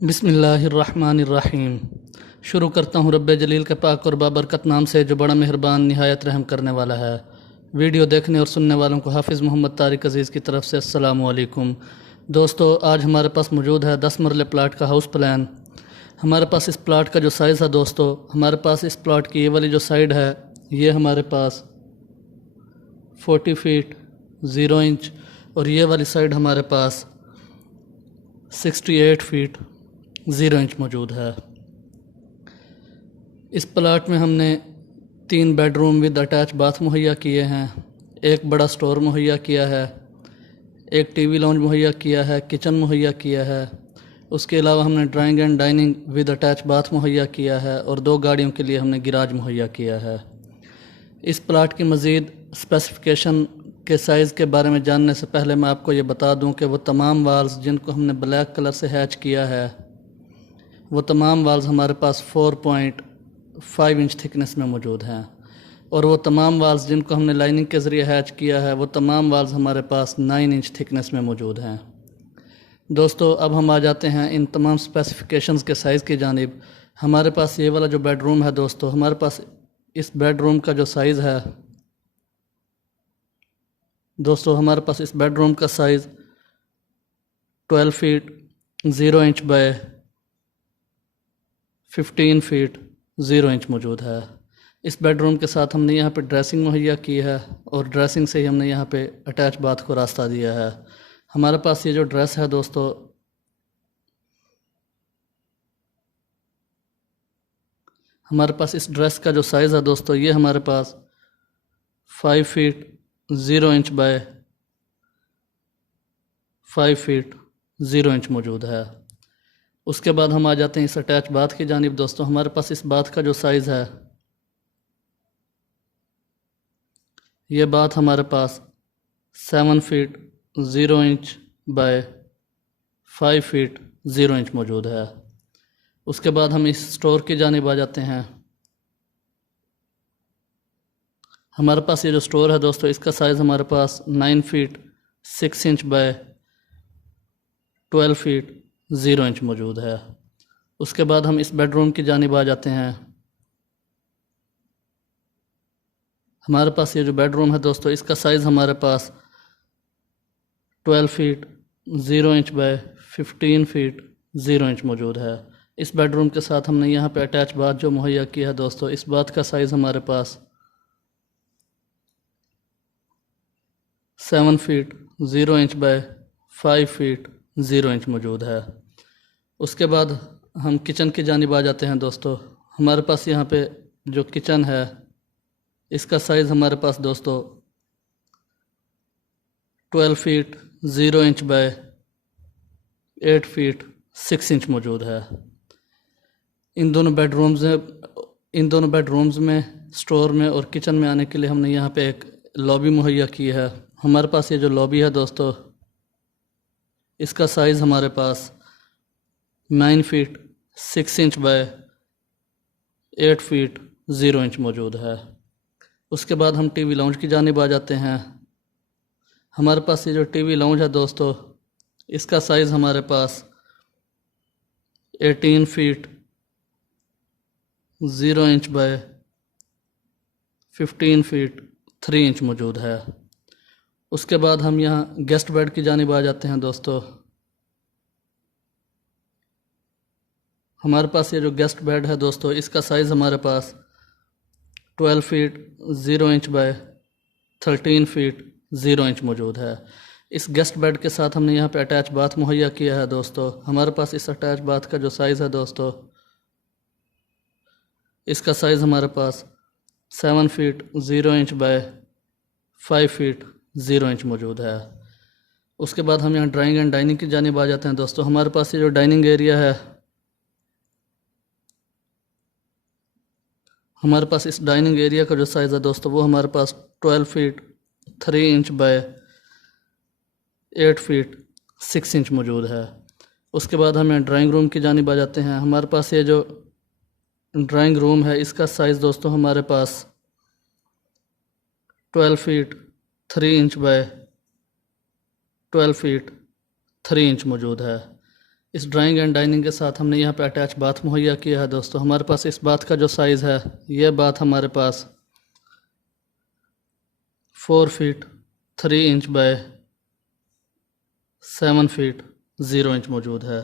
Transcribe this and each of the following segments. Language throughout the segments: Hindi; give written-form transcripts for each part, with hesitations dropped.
बिस्मिल्लाहिर्रहमानिर्रहीम। शुरू करता हूँ रब्बे जलील के पाक और बाबरकत नाम से जो बड़ा मेहरबान निहायत रहम करने वाला है। वीडियो देखने और सुनने वालों को हाफिज़ मोहम्मद तारिक अज़ीज़ की तरफ से अस्सलामु अलैकुम। दोस्तों, आज हमारे पास मौजूद है 10 मरले प्लाट का हाउस प्लान। हमारे पास इस प्लाट का जो साइज़ है दोस्तों, हमारे पास इस प्लाट की ये वाली जो साइड है, ये हमारे पास 40 फीट 0 इंच और ये वाली साइड हमारे पास 68 फीट 0 इंच मौजूद है। इस प्लाट में हमने 3 बेडरूम विद अटैच बाथ मुहैया किए हैं, एक बड़ा स्टोर मुहैया किया है, एक टीवी लॉन्ज मुहैया किया है, किचन मुहैया किया है। उसके अलावा हमने drawing and dining with attach bath मुहैया किया है और 2 गाड़ियों के लिए हमने गिराज मुहैया किया है। इस प्लाट की मज़ीद स्पेसिफ़िकेशन के साइज़ के बारे में जानने से पहले मैं आपको ये बता दूं कि वो तमाम वाल्स जिनको हमने ब्लैक कलर से हैच किया है, वो तमाम वाल्स हमारे पास 4.5 इंच थिकनेस में मौजूद हैं और वो तमाम वाल्स जिनको हमने लाइनिंग के ज़रिए हैच किया है, वो तमाम वाल्स हमारे पास 9 इंच थिकनेस में मौजूद हैं। दोस्तों, अब हम आ जाते हैं इन तमाम स्पेसिफ़िकेशंस के साइज़ की जानिब। हमारे पास ये वाला जो बेडरूम है दोस्तों, हमारे पास इस बेडरूम का जो साइज़ है दोस्तों, हमारे पास इस बेडरूम का size 12 feet 0 inch by 15 feet 0 inch मौजूद है। इस बेडरूम के साथ हमने यहाँ पे ड्रेसिंग मुहैया की है और ड्रेसिंग से ही हमने यहाँ पे अटैच बाथ को रास्ता दिया है। हमारे पास ये जो ड्रेस है दोस्तों, हमारे पास इस ड्रेस का जो साइज़ है दोस्तों, ये हमारे पास 5 feet 0 inch by 5 feet 0 inch मौजूद है। उसके बाद हम आ जाते हैं इस अटैच बाथ की जानिब। दोस्तों, हमारे पास इस बाथ का जो साइज़ है, ये बाथ हमारे पास 7 feet 0 inch by 5 feet 0 inch मौजूद है। उसके बाद हम इस स्टोर की जानिब आ जाते हैं। हमारे पास ये जो स्टोर है दोस्तों, इसका साइज़ हमारे पास 9 feet 6 inch by 12 feet 0 inch मौजूद है। उसके बाद हम इस बेडरूम की जानिब आ जाते हैं। हमारे पास ये जो बेडरूम है दोस्तों, इसका साइज़ हमारे पास 12 feet 0 inch by 15 feet 0 inch मौजूद है। इस बेडरूम के साथ हमने यहाँ पे अटैच बाथ जो मुहैया किया है दोस्तों, इस बाथ का साइज़ हमारे पास 7 feet 0 inch by 5 feet 0 inch मौजूद है। उसके बाद हम किचन की जानिब आ जाते हैं दोस्तों। हमारे पास यहाँ पे जो किचन है, इसका साइज़ हमारे पास दोस्तों 12 feet 0 inch by 8 feet 6 inch मौजूद है। इन दोनों बेडरूम्स में स्टोर में और किचन में आने के लिए हमने यहाँ पे एक लॉबी मुहैया की है। हमारे पास ये जो लॉबी है दोस्तों, इसका साइज़ हमारे पास 9 feet 6 inch by 8 feet 0 inch मौजूद है। उसके बाद हम टीवी लाउंज की जानिब आ जाते हैं। हमारे पास ये जो टीवी लाउंज है दोस्तों, इसका साइज़ हमारे पास 18 feet 0 inch by 15 feet 3 inch मौजूद है। उसके बाद हम यहाँ गेस्ट बेड की जानिब आ जाते हैं दोस्तों। हमारे पास ये जो गेस्ट बेड है दोस्तों, इसका साइज़ हमारे पास 12 feet 0 inch by 13 feet 0 inch मौजूद है। इस गेस्ट बेड के साथ हमने यहाँ पे अटैच बाथ मुहैया किया है दोस्तों। हमारे पास इस अटैच बाथ का जो साइज़ है दोस्तों, इसका साइज़ हमारे पास 7 feet 0 inch by 5 feet 0 inch मौजूद है। उसके बाद हम यहाँ ड्राइंग एंड डाइनिंग की जानिब आ जाते हैं दोस्तों। हमारे पास ये जो डाइनिंग एरिया है, हमारे पास इस डाइनिंग एरिया का जो साइज़ है दोस्तों, वो हमारे पास 12 feet 3 inch by 8 feet 6 inch मौजूद है। उसके बाद हम यहाँ ड्राइंग रूम की जानिब आ जाते हैं। हमारे पास ये जो ड्राइंग रूम है, इसका साइज़ दोस्तों हमारे पास 12 feet 3 inch by 12 feet 3 inch मौजूद है। इस ड्राइंग एंड डाइनिंग के साथ हमने यहाँ पे अटैच बाथ मुहैया किया है दोस्तों। हमारे पास इस बाथ का जो साइज़ है, ये बाथ हमारे पास 4 feet 3 inch by 7 feet 0 inch मौजूद है।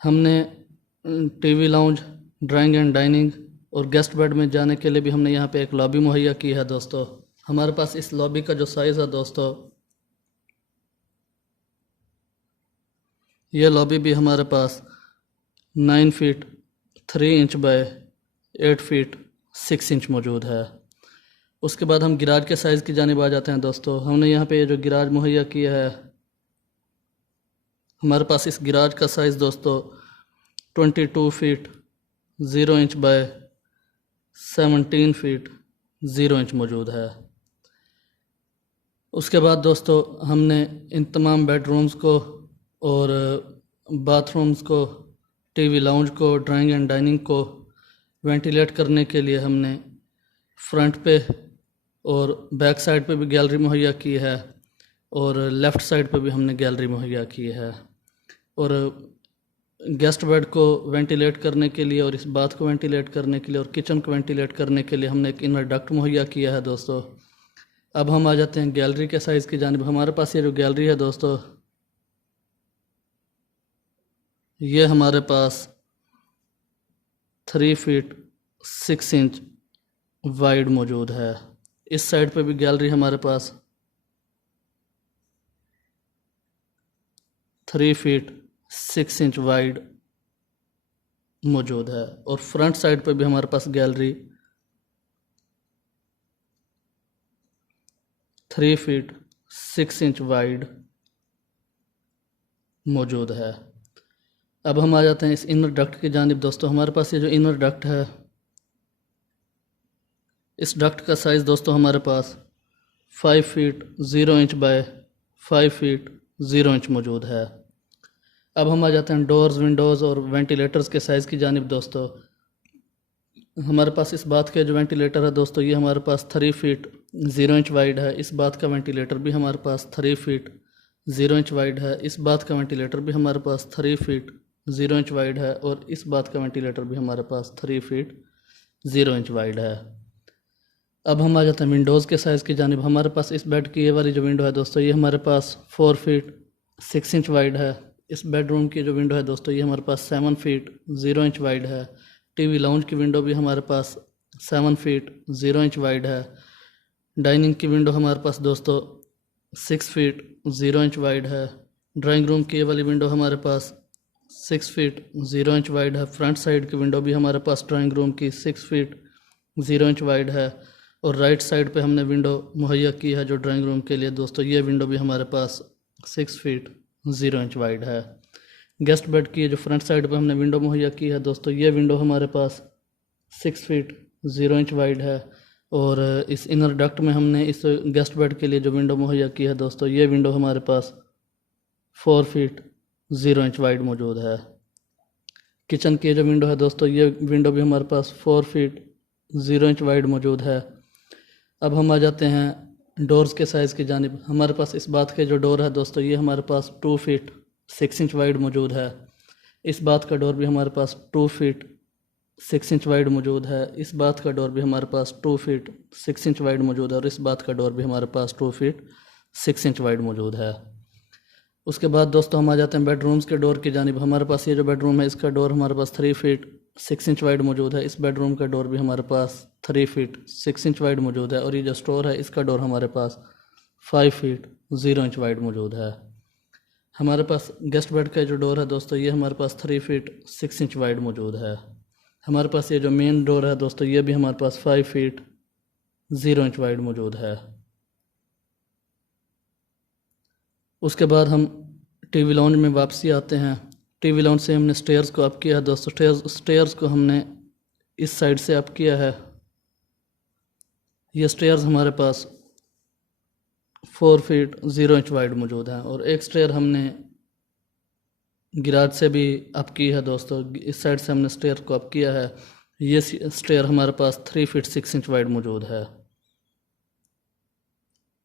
हमने TV lounge, drawing and dining और गेस्ट बेड में जाने के लिए भी हमने यहाँ पे एक लॉबी मुहैया की है दोस्तों। हमारे पास इस लॉबी का जो साइज़ है दोस्तों, ये लॉबी भी हमारे पास 9 feet 3 inch by 8 feet 6 inch मौजूद है। उसके बाद हम गिराज के साइज़ की जानिब आ जाते हैं दोस्तों। हमने यहाँ पे ये जो गिराज मुहैया किया है, हमारे पास इस गिराज का साइज़ दोस्तों 22 feet 0 inch by 17 feet 0 inch मौजूद है। उसके बाद दोस्तों हमने इन तमाम बेडरूम्स को और बाथरूम्स को, टीवी लाउंज को, ड्राइंग एंड डाइनिंग को वेंटिलेट करने के लिए हमने फ्रंट पे और बैक साइड पे भी गैलरी मुहैया की है और लेफ़्ट साइड पे भी हमने गैलरी मुहैया की है। और गेस्ट बेड को वेंटिलेट करने के लिए और इस बाथ को वेंटिलेट करने के लिए और किचन को वेंटिलेट करने के लिए हमने एक इनर डक्ट मुहैया किया है दोस्तों। अब हम आ जाते हैं गैलरी के साइज़ की जानिब। हमारे पास ये जो गैलरी है दोस्तों, ये हमारे पास 3 फीट 6 इंच वाइड मौजूद है। इस साइड पे भी गैलरी हमारे पास 3 फीट 6 इंच वाइड मौजूद है और फ्रंट साइड पे भी हमारे पास गैलरी 3 फीट 6 इंच वाइड मौजूद है। अब हम आ जाते हैं इस इनर डक्ट की जानिब दोस्तों। हमारे पास ये जो इनर डक्ट है, इस डक्ट का साइज़ दोस्तों हमारे पास 5 feet 0 inch by 5 feet 0 inch मौजूद है। अब हम आ जाते हैं डोर्स, विंडोज़ और वेंटिलेटर्स के साइज़ की जानिब दोस्तों। हमारे पास इस बाथ के जो वेंटिलेटर है दोस्तों, ये हमारे पास 3 फीट 0 इंच वाइड है। इस बाथ का वेंटिलेटर भी हमारे पास 3 फीट 0 इंच वाइड है। इस बाथ का वेंटिलेटर भी हमारे पास 3 फीट 0 इंच वाइड है और इस बाथ का वेंटिलेटर भी हमारे पास 3 फीट 0 इंच वाइड है। अब हम आ जाते हैं विंडोज़ के साइज़ की जानिब। हमारे पास इस बेड की ये वाली जो विंडो है दोस्तों, ये हमारे पास 4 फीट 6 इंच वाइड है। इस बेडरूम की जो विंडो है दोस्तों, ये हमारे पास 7 फीट 0 इंच वाइड है। टीवी लाउंज की विंडो भी हमारे पास 7 फीट 0 इंच वाइड है। डाइनिंग की विंडो हमारे पास दोस्तों 6 फीट 0 इंच वाइड है। ड्राइंग रूम की ये वाली विंडो हमारे पास 6 फीट 0 इंच वाइड है। फ्रंट साइड की विंडो भी हमारे पास ड्राइंग रूम की 6 फीट 0 इंच वाइड है और राइट साइड पे हमने विंडो मुहैया की है जो ड्राइंग रूम के लिए दोस्तों, ये विंडो भी हमारे पास 6 फीट 0 इंच वाइड है। गेस्ट बेड की जो फ्रंट साइड पे हमने विंडो मुहैया की है दोस्तों, ये विंडो हमारे पास 6 फीट 0 इंच वाइड है और इस इनर डक्ट में हमने इस गेस्ट बेड के लिए जो विंडो मुहैया की है दोस्तों, ये विंडो हमारे पास 4 फीट 0 इंच वाइड मौजूद है। किचन की जो विंडो है दोस्तों, ये विंडो भी हमारे पास 4 फीट 0 इंच वाइड मौजूद है। अब हम आ जाते हैं डोर्स के साइज़ की जानिब। हमारे पास इस बात के जो डोर है दोस्तों, ये हमारे पास 2 फीट 6 इंच वाइड मौजूद है। इस बात का डोर भी हमारे पास 2 फीट 6 इंच वाइड मौजूद है। इस बात का डोर भी हमारे पास 2 फीट 6 इंच वाइड मौजूद है और इस बात का डोर भी हमारे पास 2 फीट 6 इंच वाइड मौजूद है। उसके बाद दोस्तों हम आ जाते हैं बेडरूम्स के डोर की जानिब। हमारे पास ये जो बेडरूम है, इसका डोर हमारे पास 3 फीट 6 इंच वाइड मौजूद है। इस बेडरूम का डोर भी हमारे पास 3 फीट 6 इंच वाइड मौजूद है और ये जो स्टोर है, इसका डोर हमारे पास 5 फीट 0 इंच वाइड मौजूद है। हमारे पास गेस्ट बेड का जो डोर है दोस्तों, ये हमारे पास 3 फीट 6 इंच वाइड मौजूद है। हमारे पास ये जो मेन डोर है दोस्तों, ये भी हमारे पास 5 फीट 0 इंच वाइड मौजूद है। उसके बाद हम टीवी लाउंज में वापसी आते हैं। टीवी लाउंज से हमने स्टेयर्स को अप किया है दोस्तों। स्टेयर्स को हमने इस साइड से अप किया है। ये स्टेयर्स हमारे पास 4 फीट 0 इंच वाइड मौजूद है और एक स्टेयर हमने गिराज से भी अप की है दोस्तों। इस साइड से हमने स्टेयर को अप किया है। ये स्टेयर हमारे पास 3 फीट 6 इंच वाइड मौजूद है।